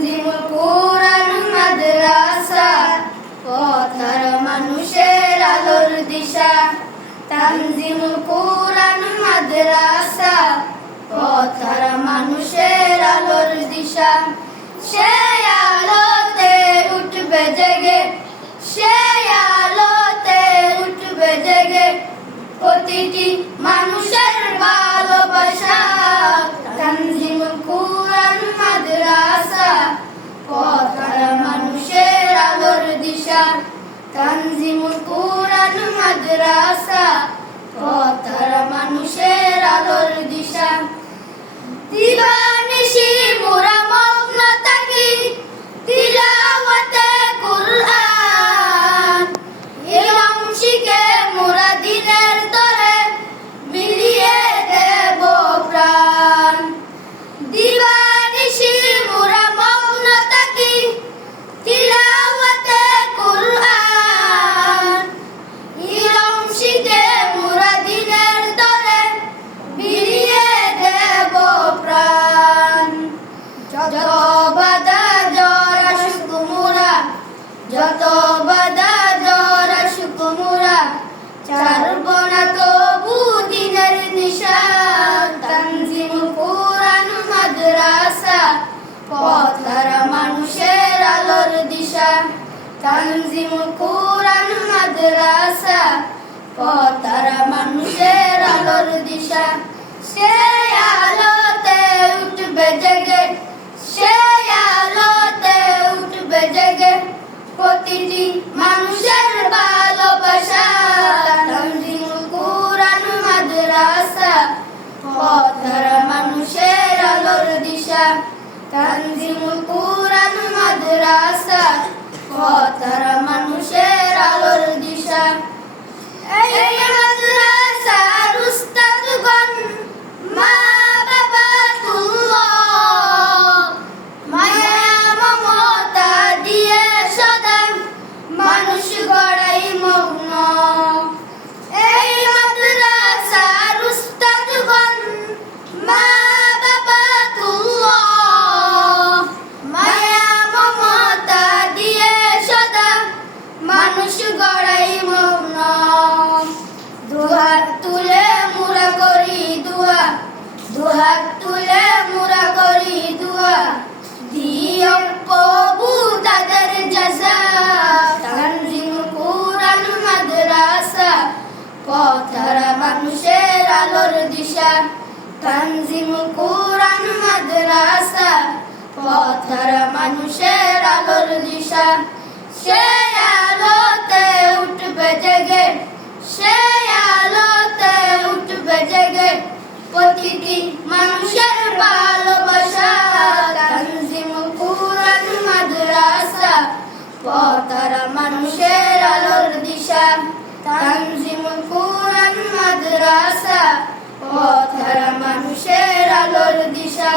তনজিমুল কোরআন মাদ্রাসা পথার মানুষের আলোর দিশা। তনজিমুল কোরআন মাদ্রাসা পথার মানুষের আলোর দিশা। সে তানজিম কোরআন মাদ্রাসা, পতারা মানুষের আলোর দিশা। সে আলোতে উঠবে জেগে সে আলোতে উঠবে জেগে প্রতিটি মানুষের ভালোবাসা। তানজিম কোরআন মাদ্রাসা, পতারা মানুষের আলোর দিশা। তানজিম কোরআন মাদ্রাসা দিশা। তানজিম কোরআন মাদ্রাসা পথার মানুষের আলোর দিশা। সে আলোতে উঠবে জেগে সে আলোতে উঠবে জেগে প্রতিটি মানুষের ভালোবাসা তানজিম কোরআন মাদ্রাসা পথার মানুষের আলোর দিশা। তানজিম কোরআন মাদ্রাসা পথ হারা মানুষের আলোর দিশা।